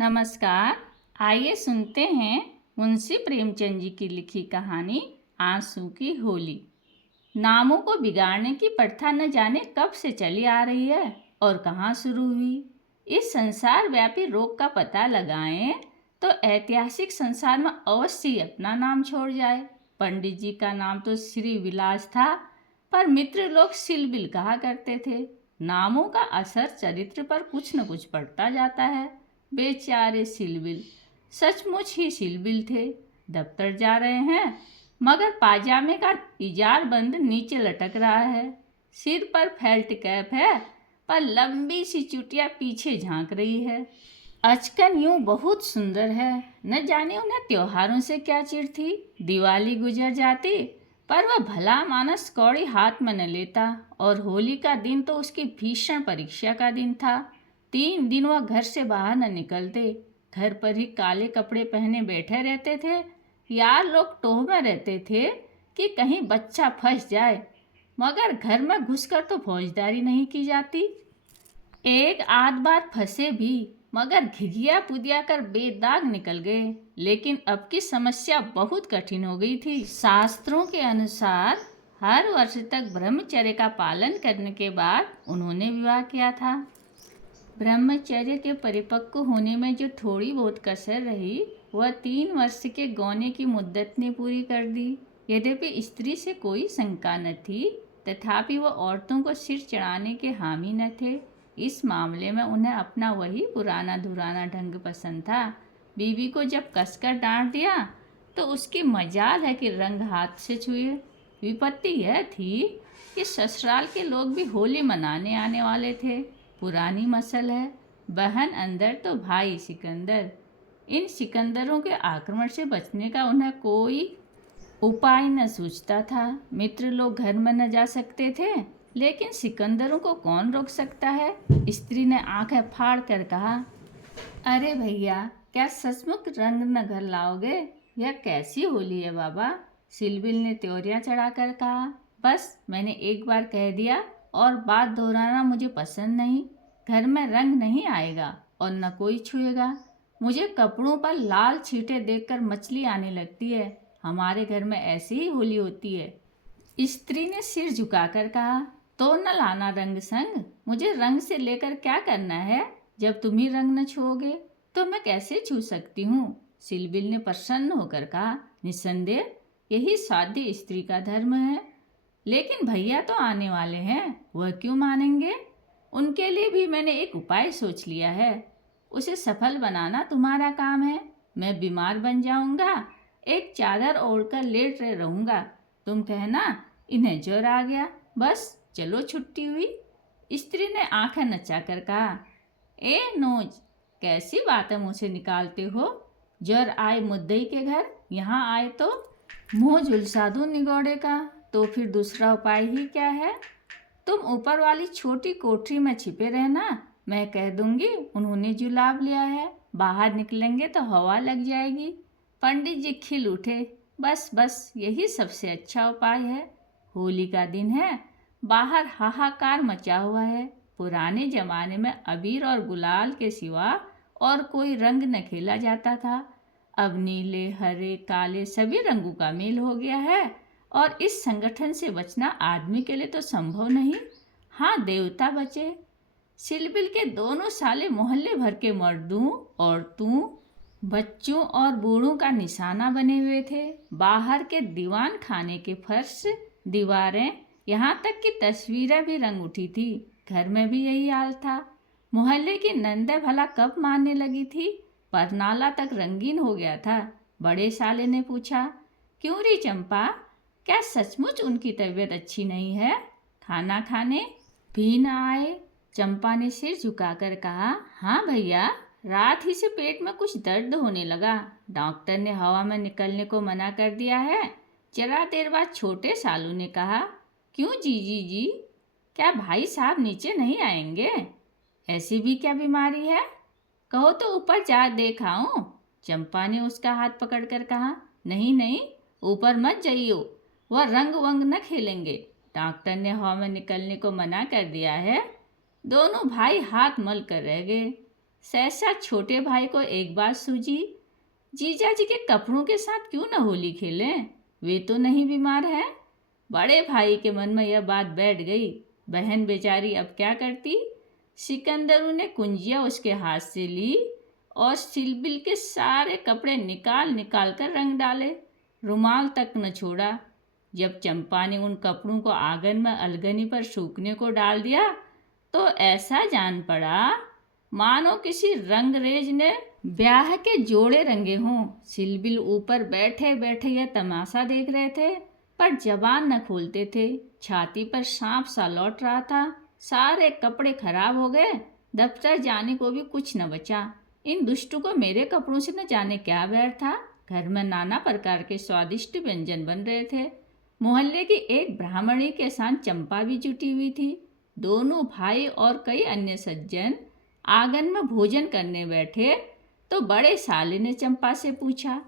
नमस्कार। आइए सुनते हैं मुंशी प्रेमचंद जी की लिखी कहानी आंसू की होली। नामों को बिगाड़ने की प्रथा न जाने कब से चली आ रही है और कहाँ शुरू हुई। इस संसार व्यापी रोग का पता लगाएं तो ऐतिहासिक संसार में अवश्य ही अपना नाम छोड़ जाए। पंडित जी का नाम तो श्री विलास था, पर मित्र लोग सिलबिल कहा करते थे। नामों का असर चरित्र पर कुछ न कुछ पड़ता जाता है। बेचारे सिलबिल सचमुच ही सिलबिल थे। दफ्तर जा रहे हैं मगर पाजामे का इजार बंद नीचे लटक रहा है। सिर पर फेल्ट कैप है पर लंबी सी चुटिया पीछे झांक रही है। अचकन यूं बहुत सुंदर है। न जाने उन्हें त्योहारों से क्या चिढ़ थी। दिवाली गुजर जाती पर वह भला मानस कौड़ी हाथ में न लेता, और होली का दिन तो उसकी भीषण परीक्षा का दिन था। 3 दिन वह घर से बाहर न निकलते। घर पर ही काले कपड़े पहने बैठे रहते थे। यार लोग टोह में रहते थे कि कहीं बच्चा फंस जाए, मगर घर में घुसकर तो फौजदारी नहीं की जाती। एक आध बार फंसे भी, मगर घिघिया पुदिया कर बेदाग निकल गए। लेकिन अब की समस्या बहुत कठिन हो गई थी। शास्त्रों के अनुसार हर वर्ष तक ब्रह्मचर्य का पालन करने के बाद उन्होंने विवाह किया था। ब्रह्मचर्य के परिपक्व होने में जो थोड़ी बहुत कसर रही, वह 3 वर्ष के गौने की मुद्दत ने पूरी कर दी। यद्यपि स्त्री से कोई शंका न थी, तथापि वह औरतों को सिर चढ़ाने के हामी न थे। इस मामले में उन्हें अपना वही पुराना धुराना ढंग पसंद था। बीवी को जब कसकर डांट दिया तो उसकी मजाल है कि रंग हाथ से छुए। विपत्ति यह थी कि ससुराल के लोग भी होली मनाने आने वाले थे। पुरानी मसल है, बहन अंदर तो भाई सिकंदर। इन सिकंदरों के आक्रमण से बचने का उन्हें कोई उपाय न सूझता था। मित्र लोग घर में न जा सकते थे, लेकिन सिकंदरों को कौन रोक सकता है। स्त्री ने आंखें फाड़ कर कहा, अरे भैया, क्या सचमुच रंग न घर लाओगे? यह कैसी होली है बाबा? सिलबिल ने त्योरियां चढ़ाकर कहा, बस मैंने एक बार कह दिया और बात दोहराना मुझे पसंद नहीं। घर में रंग नहीं आएगा और न कोई छुएगा। मुझे कपड़ों पर लाल छींटे देखकर मछली आने लगती है। हमारे घर में ऐसी ही होली होती है। स्त्री ने सिर झुकाकर कहा, तो न लाना रंग संग। मुझे रंग से लेकर क्या करना है? जब तुम ही रंग न छुओगे तो मैं कैसे छू सकती हूँ? सिलबिल ने प्रसन्न होकर कहा, निस्संदेह यही साध्य स्त्री का धर्म है। लेकिन भैया तो आने वाले हैं, वह क्यों मानेंगे? उनके लिए भी मैंने एक उपाय सोच लिया है। उसे सफल बनाना तुम्हारा काम है। मैं बीमार बन जाऊंगा, एक चादर ओढ़कर लेट रहूंगा। तुम कहना इन्हें ज्वर आ गया, बस चलो छुट्टी हुई। स्त्री ने आंखें नचाकर कहा, ए नोज, कैसी बातें मुँह से निकालते हो? ज्वर आए मुद्दई के घर, यहाँ आए तो मुँह झुलसा दूं निगौड़े का। तो फिर दूसरा उपाय ही क्या है? तुम ऊपर वाली छोटी कोठरी में छिपे रहना। मैं कह दूंगी उन्होंने जुलाब लिया है, बाहर निकलेंगे तो हवा लग जाएगी। पंडित जी खिल उठे, बस बस यही सबसे अच्छा उपाय है। होली का दिन है, बाहर हाहाकार मचा हुआ है। पुराने जमाने में अबीर और गुलाल के सिवा और कोई रंग न खेला जाता था। अब नीले, हरे, काले सभी रंगों का मेल हो गया है, और इस संगठन से बचना आदमी के लिए तो संभव नहीं। हाँ, देवता बचे। सिलबिल के दोनों साले मोहल्ले भर के मर्दों, औरतों, बच्चों और बूढ़ों का निशाना बने हुए थे। बाहर के दीवान खाने के फर्श, दीवारें, यहाँ तक कि तस्वीरें भी रंग उठी थी। घर में भी यही हाल था। मोहल्ले की नंदे भला कब मारने लगी थी, पर नाला तक रंगीन हो गया था। बड़े साले ने पूछा, क्यों री चंपा, क्या सचमुच उनकी तबीयत अच्छी नहीं है? खाना खाने भी न आए? चंपा ने सिर झुकाकर कहा, हाँ भैया, रात ही से पेट में कुछ दर्द होने लगा। डॉक्टर ने हवा में निकलने को मना कर दिया है। जरा देर बाद छोटे सालू ने कहा, क्यों जीजी जी, क्या भाई साहब नीचे नहीं आएंगे? ऐसी भी क्या बीमारी है? कहो तो ऊपर जा देख आऊं। चंपा ने उसका हाथ पकड़कर कहा, नहीं नहीं, ऊपर मत जाइयो, वह रंग वंग न खेलेंगे। डॉक्टर ने हवा में निकलने को मना कर दिया है। दोनों भाई हाथ मल कर रह गए। सहसा छोटे भाई को एक बात सूझी, जीजा जी के कपड़ों के साथ क्यों न होली खेलें, वे तो नहीं बीमार हैं। बड़े भाई के मन में यह बात बैठ गई। बहन बेचारी अब क्या करती। सिकंदरू ने कुंजिया उसके हाथ से ली और सिलबिल के सारे कपड़े निकाल निकाल कर रंग डाले, रुमाल तक न छोड़ा। जब चंपा ने उन कपड़ों को आंगन में अलगनी पर सूखने को डाल दिया तो ऐसा जान पड़ा मानो किसी रंगरेज ने ब्याह के जोड़े रंगे हों। सिलबिल ऊपर बैठे बैठे यह तमाशा देख रहे थे पर जबान न खोलते थे। छाती पर सांप सा लौट रहा था। सारे कपड़े खराब हो गए, दफ्तर जाने को भी कुछ न बचा। इन दुष्टों को मेरे कपड़ों से न जाने क्या बैर था। घर में नाना प्रकार के स्वादिष्ट व्यंजन बन रहे थे। मोहल्ले की एक ब्राह्मणी के साथ चंपा भी जुटी हुई थी। दोनों भाई और कई अन्य सज्जन आंगन में भोजन करने बैठे तो बड़े साले ने चंपा से पूछा,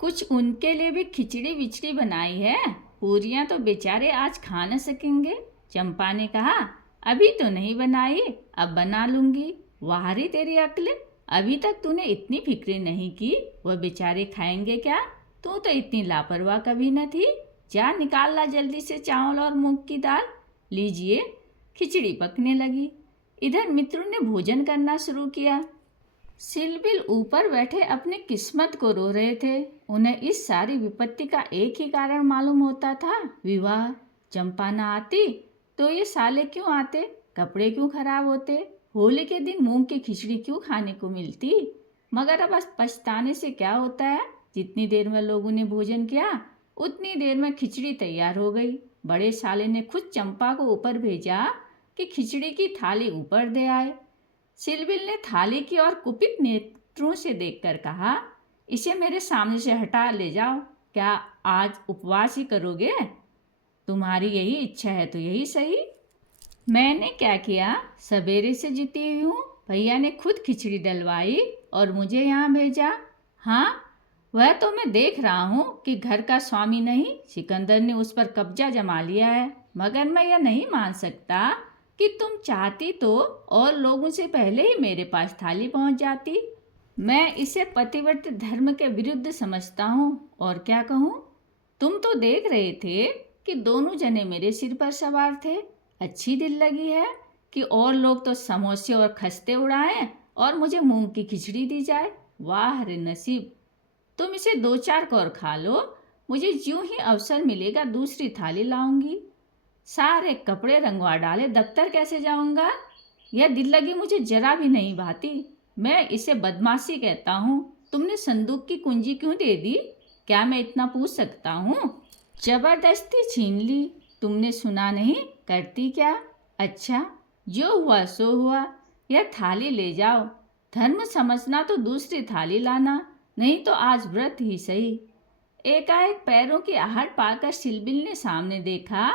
कुछ उनके लिए भी खिचड़ी विचड़ी बनाई है? पूरियां तो बेचारे आज खा न सकेंगे। चंपा ने कहा, अभी तो नहीं बनाई, अब बना लूंगी। वाह रे तेरी अक्ल, अभी तक तूने इतनी फिक्र नहीं की वह बेचारे खाएंगे क्या। तू तो इतनी लापरवाह कभी न थी। जा निकाल ला जल्दी से चावल और मूंग की दाल। लीजिए, खिचड़ी पकने लगी। इधर मित्रों ने भोजन करना शुरू किया। सिलबिल ऊपर बैठे अपनी किस्मत को रो रहे थे। उन्हें इस सारी विपत्ति का एक ही कारण मालूम होता था, विवाह। चंपा न आती तो ये साले क्यों आते, कपड़े क्यों खराब होते, होली के दिन मूंग की खिचड़ी क्यों खाने को मिलती। मगर अब पछताने से क्या होता है। जितनी देर में लोगों ने भोजन किया उतनी देर में खिचड़ी तैयार हो गई। बड़े साले ने खुद चंपा को ऊपर भेजा कि खिचड़ी की थाली ऊपर दे आए। सिलबिल ने थाली की ओर कुपित नेत्रों से देखकर कहा, इसे मेरे सामने से हटा ले जाओ। क्या आज उपवास ही करोगे? तुम्हारी यही इच्छा है तो यही सही। मैंने क्या किया, सवेरे से जुटी हुई हूँ। भैया ने खुद खिचड़ी डलवाई और मुझे यहाँ भेजा। हाँ, वह तो मैं देख रहा हूँ कि घर का स्वामी नहीं, सिकंदर ने उस पर कब्जा जमा लिया है। मगर मैं यह नहीं मान सकता कि तुम चाहती तो और लोगों से पहले ही मेरे पास थाली पहुँच जाती। मैं इसे पतिव्रत धर्म के विरुद्ध समझता हूँ। और क्या कहूँ, तुम तो देख रहे थे कि दोनों जने मेरे सिर पर सवार थे। अच्छी दिल लगी है कि और लोग तो समोसे और खस्ते उड़ाएं और मुझे मूंग की खिचड़ी दी जाए। वाह रे नसीब, तुम इसे 2-4 कौर खा लो, मुझे ज्यों ही अवसर मिलेगा दूसरी थाली लाऊंगी। सारे कपड़े रंगवा डाले, दफ्तर कैसे जाऊंगा। यह दिल लगी मुझे जरा भी नहीं भाती। मैं इसे बदमाशी कहता हूँ। तुमने संदूक की कुंजी क्यों दे दी, क्या मैं इतना पूछ सकता हूँ। जबरदस्ती छीन ली। तुमने सुना नहीं, करती क्या। अच्छा, जो हुआ सो हुआ। यह थाली ले जाओ। धर्म समझना तो दूसरी थाली लाना, नहीं तो आज व्रत ही सही। एकाएक पैरों की आहट पाकर सिलबिल ने सामने देखा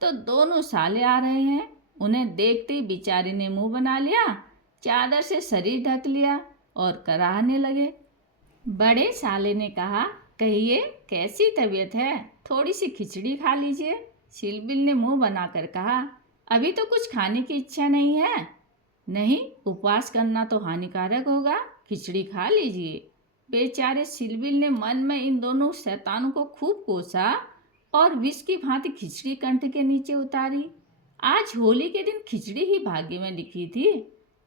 तो दोनों साले आ रहे हैं। उन्हें देखते ही बेचारे ने मुंह बना लिया, चादर से शरीर ढक लिया और कराहने लगे। बड़े साले ने कहा, कहिए कैसी तबीयत है, थोड़ी सी खिचड़ी खा लीजिए। सिलबिल ने मुंह बनाकर कहा, अभी तो कुछ खाने की इच्छा नहीं है। नहीं, उपवास करना तो हानिकारक होगा, खिचड़ी खा लीजिए। बेचारे सिलबिल ने मन में इन दोनों शैतानों को खूब कोसा और विष की भांति खिचड़ी कंठ के नीचे उतारी। आज होली के दिन खिचड़ी ही भाग्य में लिखी थी।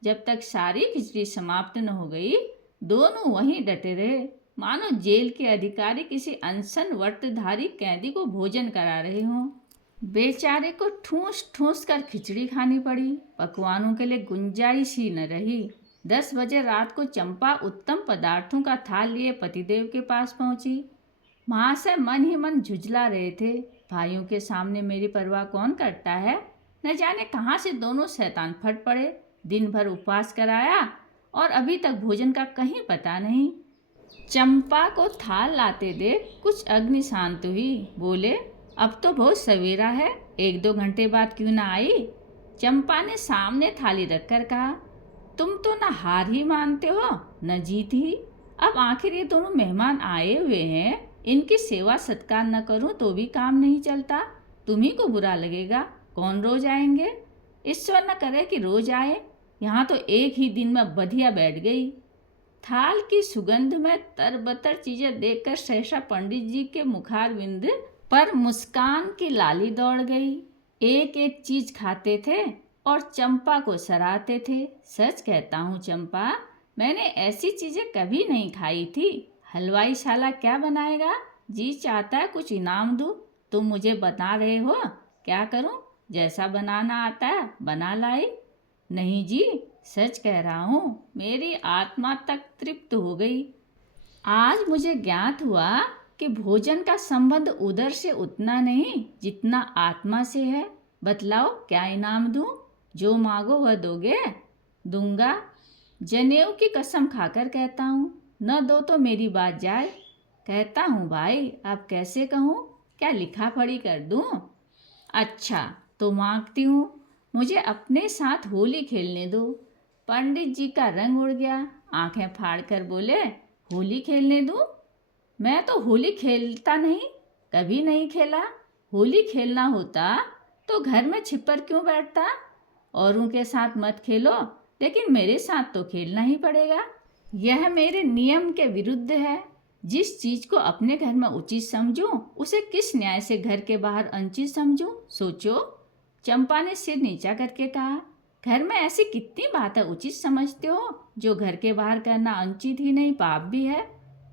जब तक सारी खिचड़ी समाप्त न हो गई दोनों वहीं डटे रहे, मानो जेल के अधिकारी किसी अनशन व्रतधारी कैदी को भोजन करा रहे हों। बेचारे को ठूस ठूस कर खिचड़ी खानी पड़ी। पकवानों के लिए गुंजाइश ही न रही। 10 बजे रात को चंपा उत्तम पदार्थों का थाल लिए पतिदेव के पास पहुंची। महाशय मन ही मन झुंझला रहे थे। भाइयों के सामने मेरी परवाह कौन करता है। न जाने कहाँ से दोनों शैतान फट पड़े। दिन भर उपवास कराया और अभी तक भोजन का कहीं पता नहीं। चंपा को थाल लाते देख कुछ अग्नि शांत हुई। बोले, अब तो बहुत सवेरा है, 1-2 घंटे बाद क्यों ना आई। चंपा ने सामने थाली रखकर कहा, तुम तो न हार ही मानते हो न जीत ही। अब आखिर ये दोनों मेहमान आए हुए हैं, इनकी सेवा सत्कार न करूं तो भी काम नहीं चलता। तुम्ही को बुरा लगेगा, कौन रोज आएंगे। ईश्वर न करे कि रोज आए। यहाँ तो एक ही दिन में बढ़िया बैठ गई। थाल की सुगंध में तरबतर चीजें देखकर सहसा पंडित जी के मुखारविंद पर मुस्कान की लाली दौड़ गई। एक एक चीज खाते थे और चंपा को सराहते थे। सच कहता हूँ चंपा, मैंने ऐसी चीजें कभी नहीं खाई थी। हलवाई साला क्या बनाएगा? जी चाहता है कुछ इनाम दूँ। तुम मुझे बता रहे हो, क्या करूँ? जैसा बनाना आता है बना लाई। नहीं जी, सच कह रहा हूँ, मेरी आत्मा तक तृप्त हो गई। आज मुझे ज्ञात हुआ कि भोजन का संबंध उदर से उतना नहीं जितना आत्मा से है। बतलाओ क्या इनाम दूँ? जो मांगो वह दोगे? दूंगा। जनेऊ की कसम खाकर कहता हूँ, न दो तो मेरी बात जाए। कहता हूँ भाई, अब कैसे कहूँ? क्या लिखा पढ़ी कर दूँ? अच्छा तो मांगती हूँ, मुझे अपने साथ होली खेलने दो। पंडित जी का रंग उड़ गया, आंखें फाड़ कर बोले, होली खेलने दूँ? मैं तो होली खेलता नहीं, कभी नहीं खेला। होली खेलना होता तो घर में छिपकर क्यों बैठता? औरों के साथ मत खेलो, लेकिन मेरे साथ तो खेलना ही पड़ेगा। यह मेरे नियम के विरुद्ध है। जिस चीज को अपने घर में उचित समझूं, उसे किस न्याय से घर के बाहर अनुचित समझूं? सोचो। चंपा ने सिर नीचा करके कहा, घर में ऐसी कितनी बातें उचित समझते हो जो घर के बाहर करना अनुचित ही नहीं पाप भी है।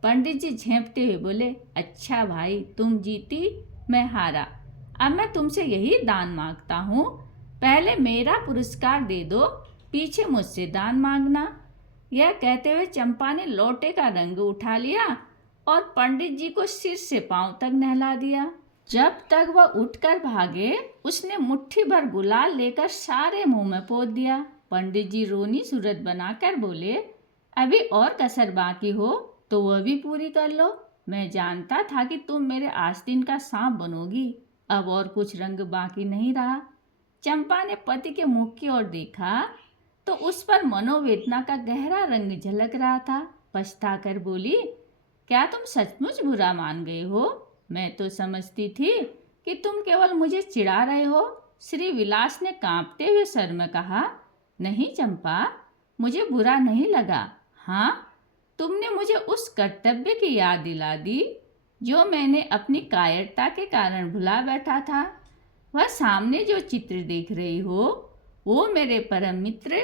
पंडित जी झेंपते हुए बोले, अच्छा भाई, तुम जीती, मैं हारा। अब मैं तुमसे यही दान मांगता हूँ, पहले मेरा पुरस्कार दे दो, पीछे मुझसे दान मांगना। यह कहते हुए चंपा ने लोटे का रंग उठा लिया और पंडित जी को सिर से पांव तक नहला दिया। जब तक वह उठकर भागे, उसने मुट्ठी भर गुलाल लेकर सारे मुंह में पोत दिया। पंडित जी रोनी सूरत बनाकर बोले, अभी और कसर बाकी हो तो वह भी पूरी कर लो। मैं जानता था कि तुम मेरे आस्तीन का सांप बनोगी। अब और कुछ रंग बाकी नहीं रहा। चंपा ने पति के मुख की ओर देखा तो उस पर मनोवेदना का गहरा रंग झलक रहा था। पछताकर बोली, क्या तुम सचमुच बुरा मान गए हो? मैं तो समझती थी कि तुम केवल मुझे चिढ़ा रहे हो। श्री विलास ने कांपते हुए स्वर में कहा, नहीं चंपा, मुझे बुरा नहीं लगा। हाँ, तुमने मुझे उस कर्तव्य की याद दिला दी जो मैंने अपनी कायरता के कारण भुला बैठा था। वह सामने जो चित्र देख रही हो, वो मेरे परम मित्र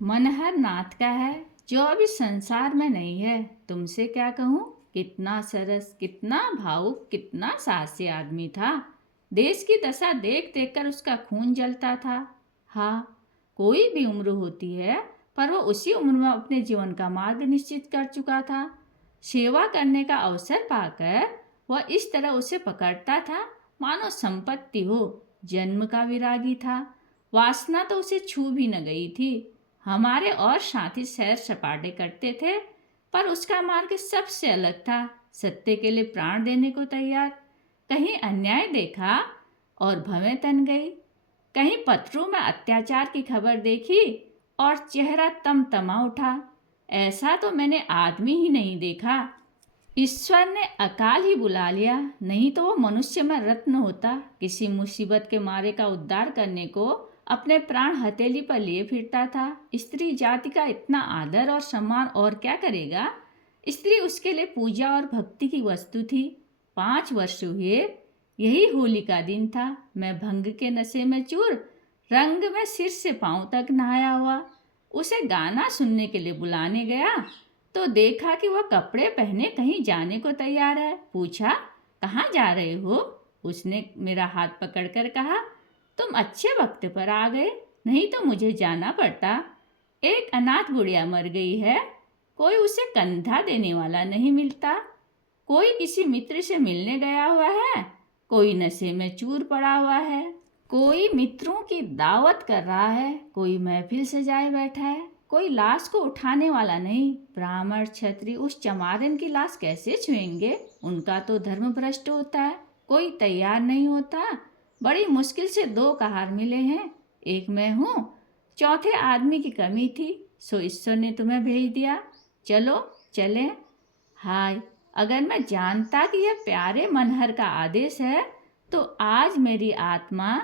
मनहर नाथ का है, जो अभी संसार में नहीं है। तुमसे क्या कहूँ, कितना सरस, कितना भावुक, कितना साहसी आदमी था। देश की दशा देख देख कर उसका खून जलता था। हाँ, कोई भी उम्र होती है, पर वह उसी उम्र में अपने जीवन का मार्ग निश्चित कर चुका था। सेवा करने का अवसर पाकर वह इस तरह उसे पकड़ता था मानो संपत्ति हो। जन्म का विरागी था, वासना तो उसे छू भी न गई थी। हमारे और साथी सैर सपाटे करते थे, पर उसका मार्ग सबसे अलग था। सत्य के लिए प्राण देने को तैयार। कहीं अन्याय देखा और भवें तन गई, कहीं पत्रों में अत्याचार की खबर देखी और चेहरा तमतमा उठा। ऐसा तो मैंने आदमी ही नहीं देखा। ईश्वर ने अकाल ही बुला लिया, नहीं तो वो मनुष्य में रत्न होता। किसी मुसीबत के मारे का उद्धार करने को अपने प्राण हथेली पर लिए फिरता था। स्त्री जाति का इतना आदर और सम्मान और क्या करेगा? स्त्री उसके लिए पूजा और भक्ति की वस्तु थी। 5 वर्ष हुए, यही होली का दिन था। मैं भंग के नशे में चूर, रंग में सिर से पांव तक नहाया हुआ उसे गाना सुनने के लिए बुलाने गया तो देखा कि वह कपड़े पहने कहीं जाने को तैयार है। पूछा, कहाँ जा रहे हो? उसने मेरा हाथ पकड़कर कहा, तुम अच्छे वक्त पर आ गए, नहीं तो मुझे जाना पड़ता। एक अनाथ बुढ़िया मर गई है, कोई उसे कंधा देने वाला नहीं मिलता। कोई किसी मित्र से मिलने गया हुआ है, कोई नशे में चूर पड़ा हुआ है, कोई मित्रों की दावत कर रहा है, कोई महफिल सजाए बैठा है। कोई लाश को उठाने वाला नहीं। ब्राह्मण क्षत्रिय उस चमारिन की लाश कैसे छुएंगे? उनका तो धर्म भ्रष्ट होता है। कोई तैयार नहीं होता। बड़ी मुश्किल से 2 कहार मिले हैं, एक मैं हूँ, चौथे आदमी की कमी थी, सो ईश्वर ने तुम्हें भेज दिया। चलो चलें। हाय, अगर मैं जानता कि यह प्यारे मनहर का आदेश है तो आज मेरी आत्मा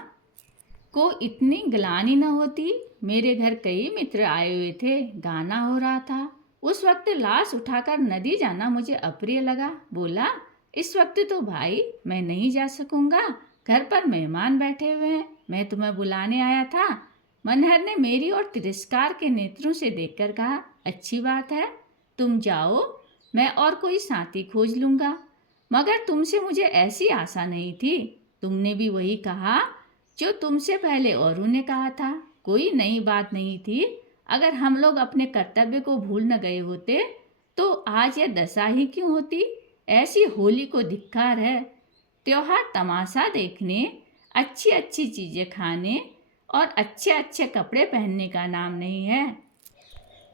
को इतनी ग्लानि न होती। मेरे घर कई मित्र आए हुए थे, गाना हो रहा था। उस वक्त लाश उठाकर नदी जाना मुझे अप्रिय लगा। बोला, इस वक्त तो भाई मैं नहीं जा सकूंगा, घर पर मेहमान बैठे हुए हैं, मैं तुम्हें बुलाने आया था। मनहर ने मेरी ओर तिरस्कार के नेत्रों से देखकर कहा, अच्छी बात है, तुम जाओ, मैं और कोई साथी खोज लूंगा। मगर तुमसे मुझे ऐसी आशा नहीं थी। तुमने भी वही कहा जो तुमसे पहले औरों ने कहा था। कोई नई बात नहीं थी। अगर हम लोग अपने कर्तव्य को भूल न गए होते तो आज यह दशा ही क्यों होती। ऐसी होली को धिक्कार है। त्योहार तमाशा देखने, अच्छी अच्छी चीज़ें खाने और अच्छे अच्छे कपड़े पहनने का नाम नहीं है।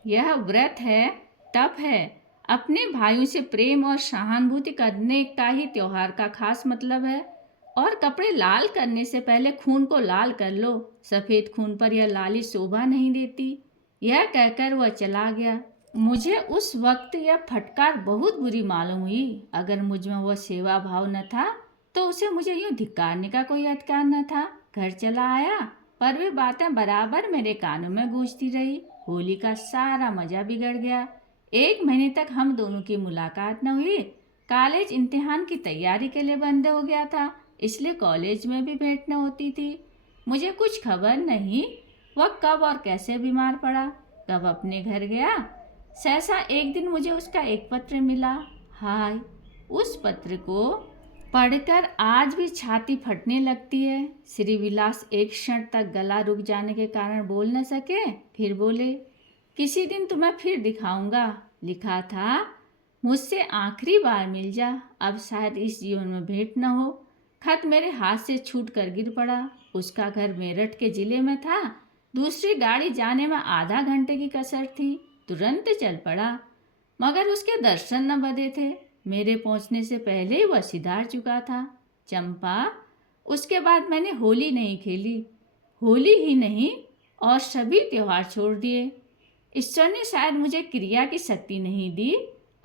यह व्रत है, तप है। अपने भाइयों से प्रेम और सहानुभूति करने का ही त्योहार का खास मतलब है। और कपड़े लाल करने से पहले खून को लाल कर लो, सफ़ेद खून पर यह लाली शोभा नहीं देती। यह कहकर वह चला गया। मुझे उस वक्त यह फटकार बहुत बुरी मालूम हुई। अगर मुझ में वह सेवा भाव न था तो उसे मुझे यूँ धिक्कारने का कोई अधिकार न था। घर चला आया, पर वे बातें बराबर मेरे कानों में गूंजती रही। होली का सारा मज़ा बिगड़ गया। 1 महीने तक हम दोनों की मुलाकात न हुई। कॉलेज इम्तिहान की तैयारी के लिए बंद हो गया था, इसलिए कॉलेज में भी भेंट न होती थी। मुझे कुछ खबर नहीं वह कब और कैसे बीमार पड़ा, कब अपने घर गया। सहसा एक दिन मुझे उसका एक पत्र मिला। हाय, उस पत्र को पढ़कर आज भी छाती फटने लगती है। श्री विलास एक क्षण तक गला रुक जाने के कारण बोल न सके, फिर बोले, किसी दिन तुम्हें फिर दिखाऊंगा। लिखा था, मुझसे आखिरी बार मिल जा, अब शायद इस जीवन में भेंट न हो। खत मेरे हाथ से छूट कर गिर पड़ा। उसका घर मेरठ के जिले में था। दूसरी गाड़ी जाने में आधा घंटे की कसर थी। तुरंत चल पड़ा, मगर उसके दर्शन न बंधे थे। मेरे पहुंचने से पहले ही वह सिधार चुका था। चंपा, उसके बाद मैंने होली नहीं खेली। होली ही नहीं और सभी त्योहार छोड़ दिए। ईश्वर ने शायद मुझे क्रिया की शक्ति नहीं दी।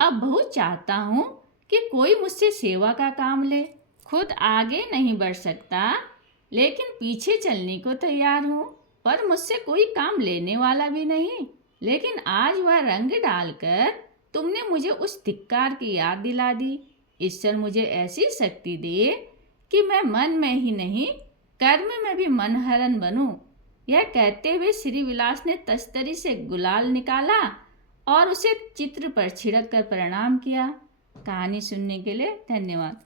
अब बहुत चाहता हूँ कि कोई मुझसे सेवा का काम ले। खुद आगे नहीं बढ़ सकता, लेकिन पीछे चलने को तैयार हूँ। पर मुझसे कोई काम लेने वाला भी नहीं। लेकिन आज वह रंग डालकर तुमने मुझे उस धिक्कार की याद दिला दी। ईश्वर मुझे ऐसी शक्ति दे कि मैं मन में ही नहीं, कर्म में भी मनहरन बनूं। यह कहते हुए श्री विलास ने तस्तरी से गुलाल निकाला और उसे चित्र पर छिड़क कर प्रणाम किया। कहानी सुनने के लिए धन्यवाद।